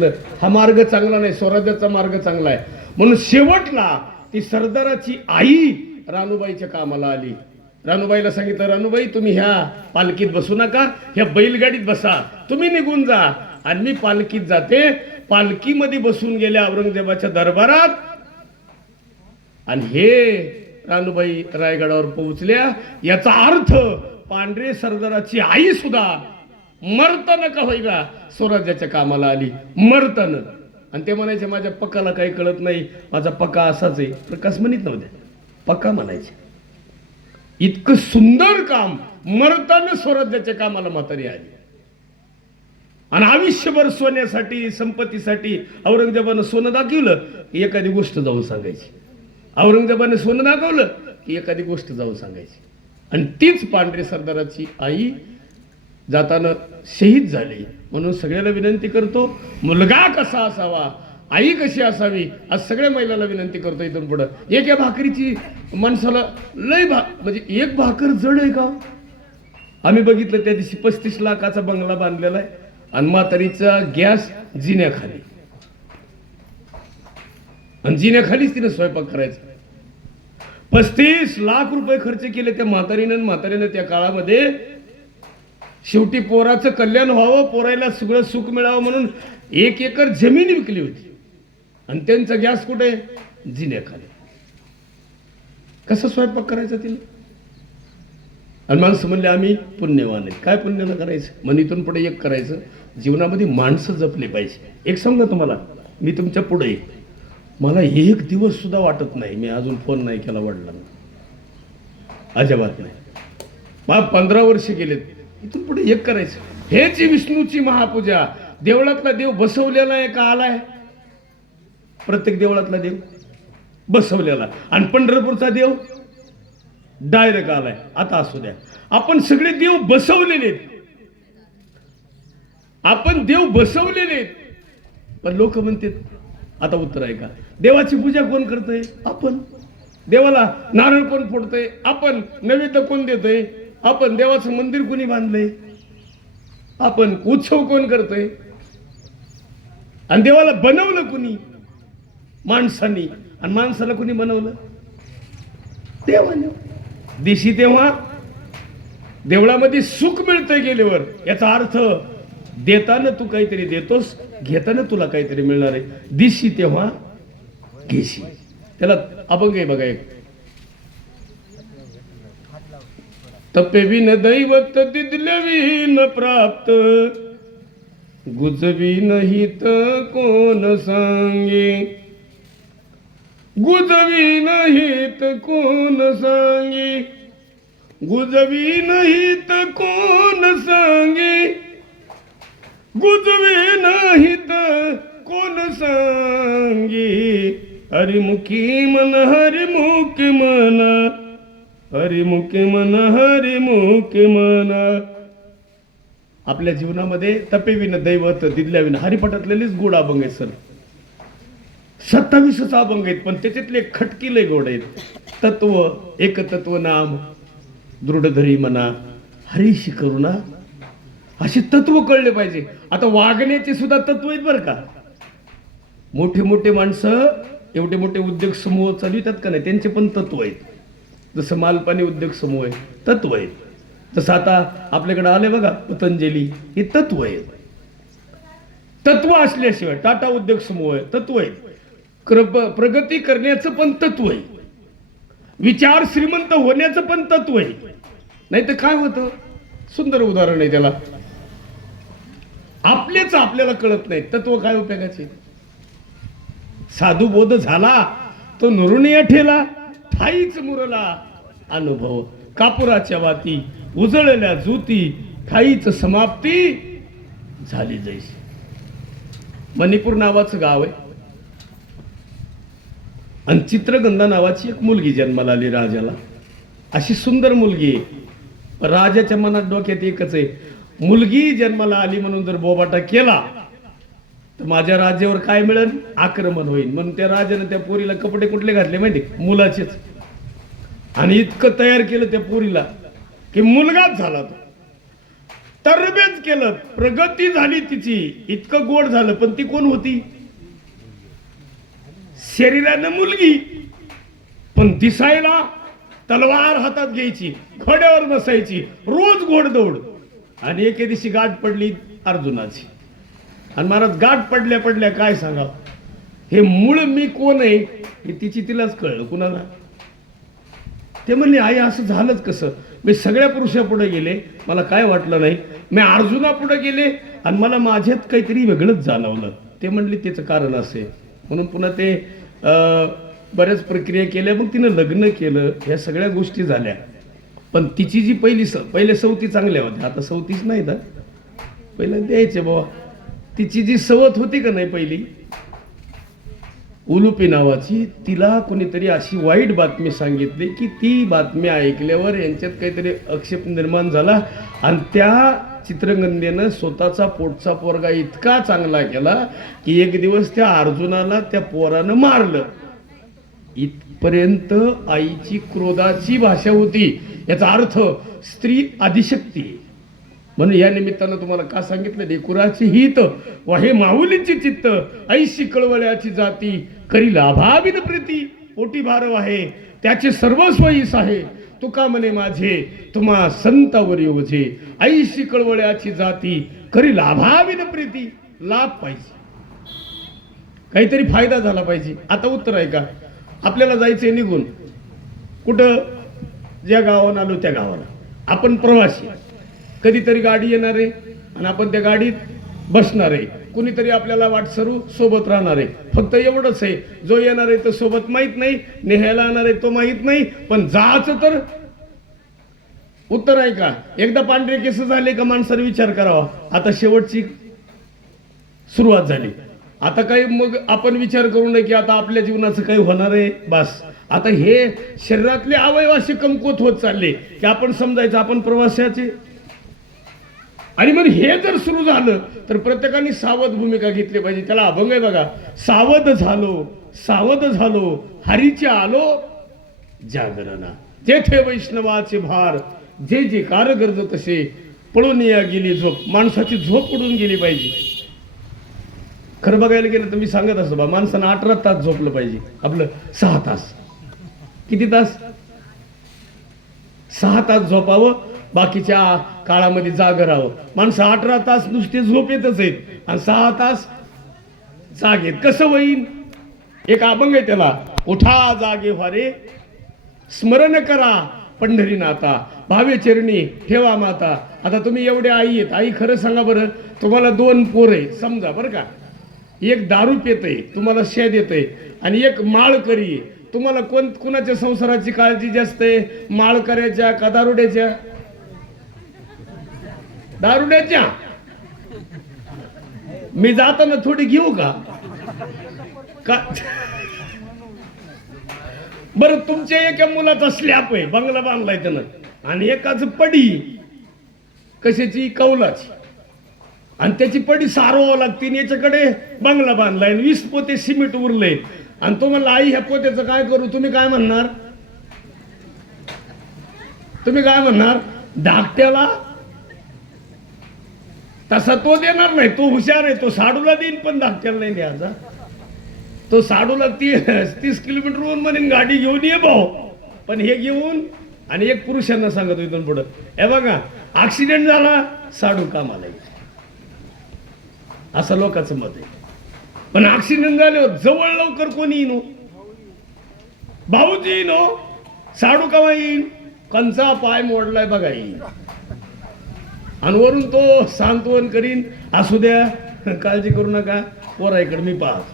सांगितलं हा मार्ग चांगला नाही स्वराज्याचा मार्ग चांगला आहे. म्हणून शेवटला ती सरदाराची आई रानूबाईच्या कामाला आली. रानूबाईला सांगितलं रानूबाई तुम्ही ह्या पालखीत बसू नका ह्या बैलगाडीत बसा. तुम्ही निघून जा. आणि मी पालखीत जाते. पालखीमध्ये बसून गेल्या औरंगजेबाच्या दरबारात. आणि हे रानूबाई रायगडावर पोहोचल्या. याचा अर्थ पांढरे सरदाराची आई सुद्धा मर्तन का होईना? स्वराज्याच्या कामाला आली. मर्तन. आणि ते म्हणायचे माझ्या पक्काला काही कळत नाही. माझा पक्का असाच आहे. प्रकाश म्हणत नव्हते. पक्का म्हणायचे. इतकं सुंदर काम. मरताना स्वराज्याच्या कामाला म्हातारी आली. आणि आयुष्यभर सोन्यासाठी संपत्तीसाठी औरंगजेबानं सोनं दाखवलं की एखादी गोष्ट जाऊन सांगायची. औरंगजेबाने सोनं दाखवलं की एखादी गोष्ट जाऊन सांगायची. आणि तीच पांढरे सरदाराची आई जाताना शहीद झाली. म्हणून सगळ्याला विनंती करतो मुलगा कसा असावा आई कशी असावी आज सगळ्या महिलांना विनंती करतो इथून पुढं. एक या भाकरीची माणसाला लय भा म्हणजे एक भाकर जड आहे का? आम्ही बघितलं त्या दिवशी पस्तीस लाखाचा बंगला बांधलेला आहे आणि म्हातारीचा गॅस जिन्याखाली. आणि जिन्याखालीच तिने स्वयंपाक करायचा. पस्तीस लाख रुपये खर्च केले त्या म्हातारीनं म्हातारीनं त्या काळामध्ये शेवटी पोराचं कल्याण व्हावं पोरायला सगळं सुख मिळावं म्हणून एक एकर जमीन विकली होती. आणि त्यांचा गॅस कुठे? जिन्याखाली. कसा स्वयंपाक करायचा तिने आणि माणसं म्हणले आम्ही पुण्यवान आहेत. काय पुण्यानं करायचं? मन इथून पुढे एक करायचं. जीवनामध्ये माणसं जपली पाहिजे. एक सांगा तुम्हाला मी तुमच्यापुढे मला एक दिवस सुद्धा वाटत नाही मी अजून फोन नाही केला वडिलांना. अजिबात नाही. मला पंधरा वर्ष गेलेत. इथून पुढे एक करायचं. हेच विष्णूची महापूजा. देवळातला देव बसवलेला आहे का आलाय? प्रत्येक देवळातला देव बसवलेला. आणि पंढरपूरचा देव डायरेक्ट आलाय. आता असू द्या. आपण सगळे देव बसवलेले आहेत. आपण देव बसवलेले आहेत. पण लोक म्हणतात आता उत्तर आहे का? देवाची पूजा कोण करतंय? आपण. देवाला नारळ कोण फोडतंय? आपण. नैवेद्य कोण देतोय? आपण देवाचं मंदिर कुणी बांधलंय? आपण उत्सव कोण करतोय? आणि देवाला बनवलं कुणी? माणसांनी. आणि माणसाला कुणी बनवलं? देवाने. दिशी तेव्हा देवळामध्ये सुख मिळतंय गेल्यावर. याचा अर्थ देताना तू काहीतरी देतोस घेताना तुला काहीतरी मिळणार आहे. दिशी तेव्हा घेशी. त्याला अभंग आहे बघा एक. तप्पे विन दैवत दिदले विहीन प्राप्त. गुजवी नाही कोण सांगे? गुजवी नाहीत कोण सांगे? गुजवी नाहीत कोण सांगे? गुजवी नाहीत कोण सांगे? हरिमुखी मन हरिमुखी मन हरिमुखी मन हरिमुखी मन. आपल्या जीवनामध्ये तपेविन दैवत दिदल्याविन हरिपटातलेलेच गोड अभंग आहेत सर. सत्तावीसच अभंग आहेत पण त्याच्यातले खटकी लय गोड आहेत. तत्व एकतत्व नाम दृढधरी म्हणा हरीशी करुणा. अशी तत्व कळले पाहिजे. आता वागण्याचे सुद्धा तत्व आहेत बरं का. मोठे मोठे माणसं एवढे मोठे उद्योग समूह चालवितात का नाही त्यांचे पण तत्व आहेत. जसं मालपाणी उद्योग समूह आहे तत्व आहे जसं आता आपल्याकडे आले बघा पतंजली हे तत्व आहे तत्व असल्याशिवाय टाटा उद्योग समूह आहे तत्व आहे कृप प्रगती करण्याचं पण तत्व आहे. विचार श्रीमंत होण्याचं पण तत्व आहे. नाही तर काय होतं? सुंदर उदाहरण आहे त्याला. आपलेच आपल्याला कळत नाही तत्व काय उपयोगाचे? साधू बोध झाला तो नृणीय ठेला ठाईच मुरला. अनुभव. कापुराच्या वाती उजळल्या जुती ठाईच समाप्ती झाली जैशी मणिपूर नावाचं गाव आहे. आणि चित्रगंधा नावाची एक मुलगी जन्माला आली राजाला. अशी सुंदर मुलगी आहे. राजाच्या मनात डोक्यात एकच आहे. मुलगी जन्माला आली म्हणून जर बोबाटा केला तर माझ्या राज्यावर काय मिळेल? आक्रमण होईल. म्हणून त्या राजाने त्या पोरीला कपडे कुठले घातले माहिती मुलाचेच. आणि इतकं तयार केलं त्या पोरीला की मुलगाच झाला तो. तरबेज केलं प्रगती झाली तिची इतकं गोड झालं पण ती कोण होती? शरीरानं मुलगी पण दिसायला तलवार हातात घ्यायची घोड्यावर बसायची रोज घोडदौड आणि एके दिवशी गाठ पडली अर्जुनाची. आणि महाराज गाठ पडल्या पडल्या काय सांगा हे मूळ मी कोण आहे हे तिची तिलाच कळलं. कुणाला? ते म्हणले आई असं झालंच कसं? मी सगळ्या पुरुषापुढे गेले. मला काय वाटलं नाही? मी अर्जुनापुढे गेले आणि मला माझ्यात काहीतरी वेगळंच जाणवलं. ते म्हणले त्याचं कारण असे. म्हणून पुन्हा ते बऱ्याच प्रक्रिया केल्या. मग तिनं लग्न केलं. ह्या सगळ्या गोष्टी झाल्या. पण तिची जी पहिली स पहिले सवती चांगल्या होत्या. आता सवतीच नाही ना पहिलं द्यायचे बाबा. तिची जी सवत होती का नाही पहिली? उलुपी नावाची तिला कोणीतरी अशी वाईट बातमी सांगितली की ती बातमी ऐकल्यावर यांच्यात काहीतरी आक्षेप निर्माण झाला आणि त्या चित्रगंधेनं स्वतःचा पोटचा पोरगा इतका चांगला केला की एक दिवस त्या अर्जुनाला त्या पोरानं मारलं. इथपर्यंत आईची क्रोधाची भाषा होती. याचा अर्थ स्त्री आदिशक्ती. म्हणून या निमित्तानं तुम्हाला का सांगितलं? लेकुराचे हित व हे माऊलींची चित्त. ऐशी कळवळ्याची जाती. करी लाभाविन प्रीती. पोटी भारव आहे. त्याचे सर्वस्व ईस आहे. तुका म्हणे माझे तुम्हा संतावर योजे. ऐशी कळवळ्याची जाती करी लाभाविन प्रीती. लाभ पाहिजे. काहीतरी फायदा झाला पाहिजे. आता उत्तर आहे का? आपल्याला जायचंय निघून. कुठं? ज्या गावानं आलो त्या गावाला. आपण प्रवासी. कधीतरी गाडी येणार आहे. आणि आपण त्या गाडीत बसणार आहे कुणीतरी आपल्याला वाटसरू सोबत राहणार. आहे फक्त एवढंच आहे जो येणार आहे तो सोबत माहीत नाही नेहायला आणणार आहे तो माहीत नाही पण जायचं तर उत्तर आहे का? एकदा पांढरे केस झाले का माणसाने विचार करावा. आता शेवटची सुरुवात झाली. आता काही मग आपण विचार करू नये की आता आपल्या जीवनाचं काही होणार आहे? बस. आता हे शरीरातले अवयव असे कमकुवत होत चालले की आपण समजायचं आपण प्रवासाचे आणि मग हे जर सुरू झालं तर प्रत्येकाने सावध भूमिका घेतली पाहिजे. त्याला अभंग आहे बघा सावध झालो सावध झालो हरीचे आलो जागरणा. जेथे वैष्णवाचे भार जे जे कार गरज तसे पळून या गेली झोप. माणसाची झोप उडून गेली पाहिजे. खरं बघायला गेलं तर मी सांगत असतो बा माणसानं अठरा तास झोपलं पाहिजे. आपलं सहा तास. किती तास? सहा तास झोपावं बाकीच्या काळामध्ये जाग राहावं. माणसं अठरा तास नुसते झोपेतच आहेत आणि सहा तास जागेत. कसं होईल एक अभंग आहे त्याला. उठा जागे व्हारे स्मरण करा पंढरीनाथा. भावे चरणी ठेवा माता. आता तुम्ही एवढे आई आहेत. आई खरं सांगा बरं. तुम्हाला दोन पोर आहे समजा बरं का. एक दारू पेतय तुम्हाला शेद येतय आणि एक माळ करी. तुम्हाला कोण कुणाच्या संसाराची काळजी जास्त आहे? माळ करायच्या का दारुड्याच्या? दारुड्याच्या मी जाताना थोडी घेऊ का? का? बरं तुमच्या एका मुलाचा स्लॅप आहे बंगला बांधलाय त्यानं. आणि एकाच पडी कशाची? कौलाची. आणि त्याची पडी सारवावं लागते आणि याच्याकडे बंगला बांधलाय आणि वीस पोते सिमेंट उरले आणि तो म्हणला आई ह्या पोत्याचं काय करू? तुम्ही काय म्हणणार? तुम्ही काय म्हणणार? धाकट्याला तसा तो देणार नाही. तो हुशार आहे. तो साडूला देईन पण धाकट्याला नाही द्यायचा. तो साडूला ती तीस किलोमीटरवरून म्हणेन गाडी घेऊन ये भाऊ. पण हे घेऊन आणि एक पुरुषांना सांगतो इथून पुढं. हे बघा ॲक्सिडेंट झाला साडू कामाला येईल. असं लोकांचं मत आहे. पण ऍक्सिडेंट झाल्यावर जवळ लवकर कोणी येईन हो? भाऊजी येईन हो? साडू कामा येईन? कंचा पाय मोडलाय बघा येईन आणि वरून तो सांत्वन करीन असू द्या काळजी करू नका पोराईकडे मी पाहतो.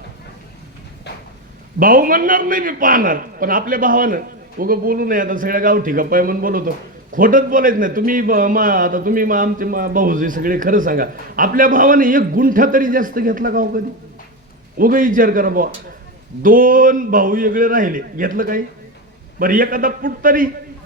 भाऊ म्हणणार नाही मी पाहणार पण आपल्या भावानं उगं बोलू नये आता सगळ्या गावठी गप्पा म्हणून बोलवतो खोटत बोलायचं नाही तुम्ही मा आता तुम्ही मा- आमचे मा- भाऊजी सगळे खरं सांगा. आपल्या भावाने एक गुंठा तरी जास्त घेतला का हो कधी? उगं विचार करा बुवा. दोन भाऊ वेगळे राहिले घेतलं काही? बरं एखादा पुट तरी